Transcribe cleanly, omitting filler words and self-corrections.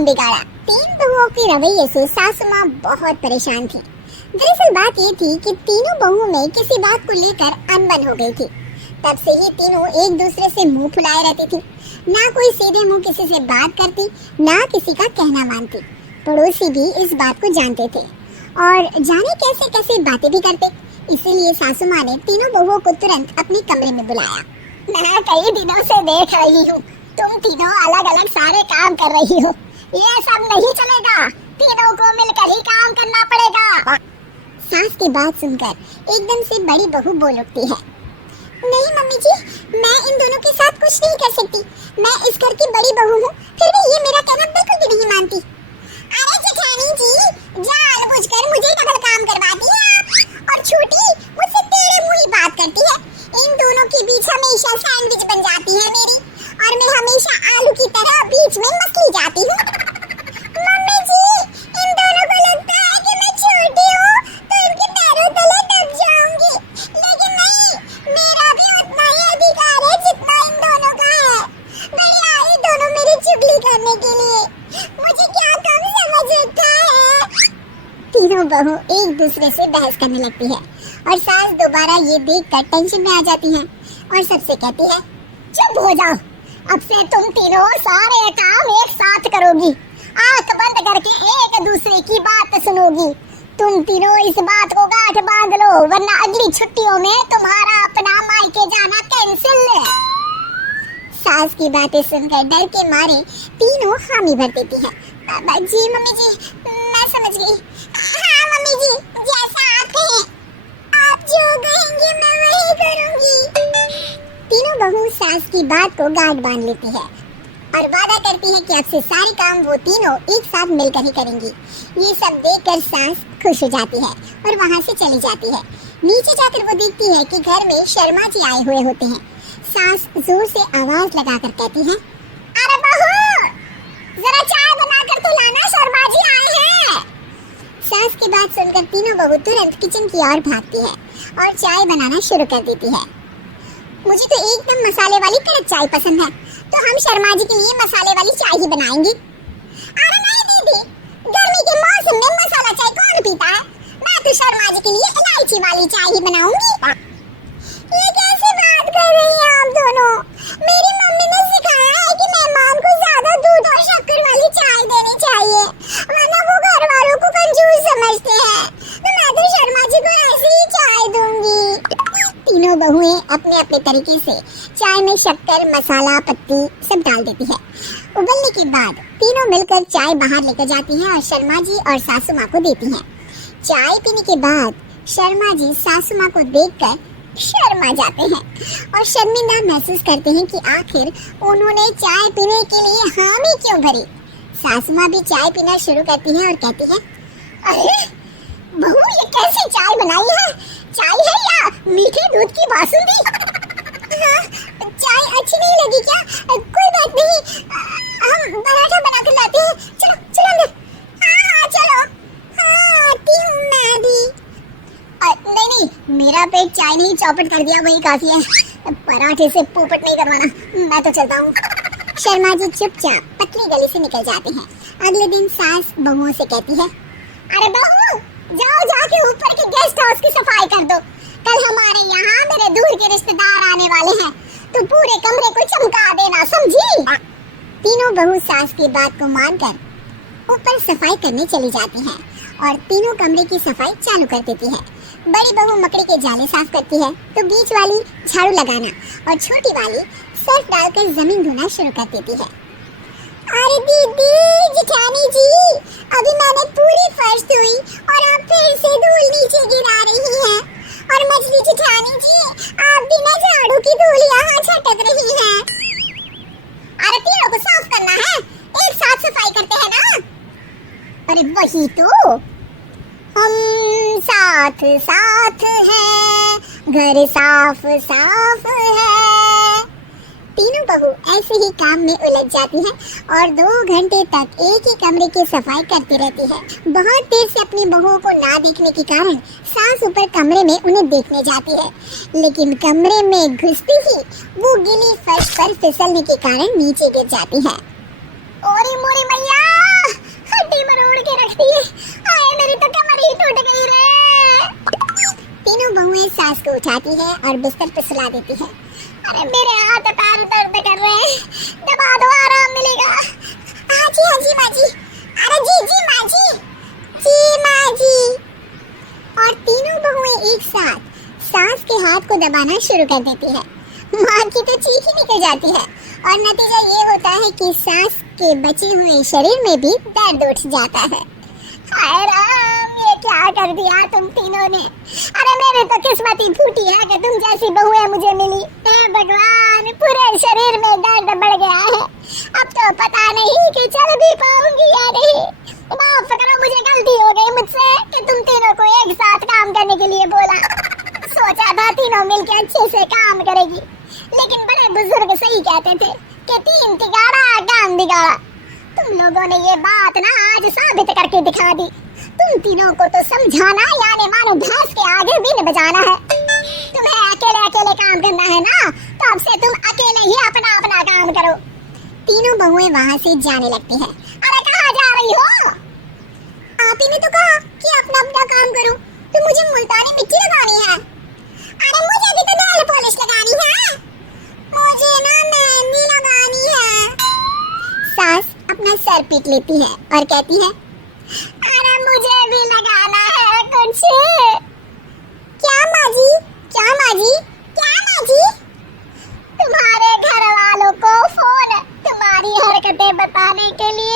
काम बिगाड़ा। तीन बहुओं के रवैये से सासू माँ बहुत परेशान थी। दरअसल बात ये थी कि तीनों बहुओं में किसी बात को लेकर अनबन हो गई थी। तब से ही तीनों एक दूसरे से मुंह फुलाए रहती थी। ना कोई सीधे मुंह किसी से बात करती, ना किसी का कहना मानती। पड़ोसी भी इस बात को जानते थे और जाने कैसे कैसे बातें भी करते। इसीलिए सासू माँ ने तीनों बहुओं को तुरंत अपने कमरे में बुलाया। मैं कई दिनों से देख रही हूँ, तुम तीनों अलग अलग सारे काम कर रही हो। ये सब नहीं चलेगा, तीनों को मिलकर ही काम करना पड़ेगा। सास की बात सुनकर एकदम से बड़ी बहू बोल उठती है। नहीं मम्मी जी, मैं इन दोनों के साथ कुछ नहीं कर सकती। मैं इस घर की बड़ी बहू हूँ, फिर भी ये मेरा कहना बिल्कुल भी नहीं मानती। अरे जेठानी जी, जानबूझकर मुझे डबल काम करवाती है आप। और छोटी मुझसे टेढ़े मुंह ही बात करती है। इन दोनों के बीच हमेशा सैंडविच बन जाती है मेरी, और मैं हमेशा आलू की तरह बीच में मसली जाती हूँ। मम्मी जी, इन दोनों को लगता है कि मैं छोटी हूँ तो इनके पैरों तले दब जाऊंगी, लेकिन नहीं, मेरा भी उतना ही अधिकार है जितना इन दोनों का है। नहीं आई दोनों मेरी चुगली करने के लिए, मुझे क्या कम समझ रखा है। तीनों बहू एक दूसरे से बहस करने लगती है और सास दोबारा ये देखकर टेंशन में आ जाती है और सबसे कहती है, चुप हो जाओ, अब से तुम तीनों सारे काम एक साथ करोगी। आंख बंद करके एक दूसरे की बात सुनोगी। तुम तीनों इस बात को गांठ बांध लो, वरना अगली छुट्टियों में तुम्हारा अपना मायके जाना कैंसिल है। सास की बातें सुनकर डर के मारे तीनों हामी भर देती है। जी मम्मी जी, मैं समझ गई। हाँ मम्मी जी, जैसा आप कहें, आप जो कहेंगे मैं वही करूंगी। तीनों बहू सास की बात को गांठ बांध लेती है और वादा करती है कि अब से सारे काम वो तीनों एक साथ मिलकर ही करेंगी। ये सब देखकर सास खुश हो जाती है और वहाँ से चली जाती है। नीचे जाकर वो देखती है कि घर में शर्मा जी आए हुए होते हैं। सास जोर से आवाज लगाकर कहती है, अरे बहू, जरा चाय बनाकर तो लाना, शर्मा जी आए हैं। सास की बात सुनकर तीनों बहू तुरंत किचन की ओर भागती है और चाय बनाना शुरू कर देती है। मुझे तो एकदम मसाले वाली कड़क चाय पसंद है, तो हम शर्मा जी के लिए मसाले वाली चाय ही बनाएंगे। अरे नहीं दीदी, गर्मी के मौसम में मसाला चाय कौन पीता है? मैं तो शर्मा जी के लिए इलायची वाली चाय ही बनाऊंगी। ये कैसे बात कर रही हैं आप दोनों? मेरी मम्मी ने सिखाया है कि मेहमान को ज्यादा दूध और शक्कर वाली चाय देनी चाहिए, वरना वो घर वालों को कंजूस समझते हैं। तो मैं तो शर्मा जी को ऐसी ही चाय दूंगी। तीनों बहुएं अपने अपने तरीके से चाय में शक्कर, मसाला, पत्ती सब डाल देती है। उबलने के बाद तीनों मिलकर चाय बाहर लेकर जाती हैं और शर्मा जी और सासू माँ को देती हैं। चाय पीने के बाद शर्मा जी सासू माँ को देखकर शर्मा जाते हैं और शर्मिंदा महसूस करते हैं कि आखिर उन्होंने चाय पीने के लिए हामी क्यों भरी। सासू माँ भी चाय पीना शुरू करती हैं और कहती है, अरे बहू, ये कैसी चाय बनाई है? चाय है या मीठे दूध की बासुंदी? हाँ, चाय अच्छी नहीं लगी क्या? कोई बात नहीं, हम पराठा बना कर लाते हैं। चलो चलो अंदर। हाँ चलो। हाँ आती हूँ मैं भी। नहीं, मेरा पेट चाय नहीं चौपट कर दिया वही काफी है। पराठे से पोपट नहीं करवाना, मैं तो चलता हूँ। शर्मा जी चुपचाप पतली गली से निकल जाते हैं। अगले दिन सास बहुओं से कहती है, अरे बहू, जाओ जाके ऊपर के गेस्ट हाउस की सफाई कर दो। कल हमारे यहाँ मेरे दूर के रिश्तेदार आने वाले हैं, तो पूरे कमरे को चमका देना, समझी? तीनों बहू सास की बात को मानकर ऊपर सफाई करने चली जाती हैं और तीनों कमरे की सफाई चालू कर देती है। बड़ी बहू मकड़ी के जाले साफ करती है, तो बीच वाली झाड़ू लगाना और छोटी वाली सर्फ डालकर जमीन धोना शुरू कर देती है। अरे दीदी, जेठानी जी, अभी मैंने पूरी फर्श धोई और आप फिर से धूल नीचे गिरा रही हैं। और मछली जेठानी जी, आप बिना झाड़ू की धूल यहाँ छटक रही हैं। अरे तीनों को साफ करना है, एक साथ सफाई करते हैं ना। अरे वही तो, हम साथ साथ हैं, घर साफ साफ है। तीनों बहू ऐसे ही काम में उलझ जाती हैं और 2 घंटे तक एक ही कमरे की सफाई करती रहती है। बहुत देर से अपनी बहुओं को ना देखने के कारण सास ऊपर कमरे में उन्हें देखने जाती है, लेकिन कमरे में घुसती ही वो गीली फर्श पर फिसलने के कारण नीचे गिर जाती है। ओरी मोरी मैया, ये आए मेरी तो कमर ही टूट गई रे। तीनों बहुएं सास को उठाती है और बिस्तर पर सुला देती है। अरे मेरे हाथ पैर दर्द कर रहे हैं, दबा दो आराम मिलेगा। हाँ जी माँ जी। अरे जी माँ जी। और तीनों बहुएं एक साथ सास के हाथ को दबाना शुरू कर देती है। माँ की तो चीख ही निकल जाती है और नतीजा ये होता है कि सास के बचे हुए शरीर में भी दर्द उठ जाता है। हाय राम, ये क्या कर दिया तुम तीनों ने। अरे मेरी तो किस्मत ही फूटी है कि तुम जैसी बहुएं मुझे मिली। हे भगवान, पूरे शरीर में दर्द बढ़ गया है। अब तो पता नहीं कि चल भी पाऊंगी या नहीं। माफ करो, मुझे गलती हो गई मुझसे कि तुम तीनों को एक साथ काम करने के लिए बोला। सोचा था तीनों मिलकर अच्छे से काम करेगी, लेकिन बड़े बुजुर्ग सही कहते थे कि 3 तिगाड़ा काम बिगाड़ा। तुम लोगों ने ये बात ना आज साबित करके दिखा दी। तुम तीनों को तो समझाना यानी मानो भैंस के आगे बीन बजाना है। तुम्हें अकेले अकेले काम करना है ना, तो अब से तुम अकेले ही अपना अपना काम करो। तीनों बहुएं वहाँ से जाने लगती हैं। अरे कहाँ जा रही हो? आप ही ने तो कहा कि अपना अपना काम करो, तो मुझे मुल्तानी मिट्टी लगानी है। अरे मुझे भी तो नेल पॉलिश लगानी है। मुझे ना मेहंदी लगानी है। सास अपना सर पीट लेती है और कहती है,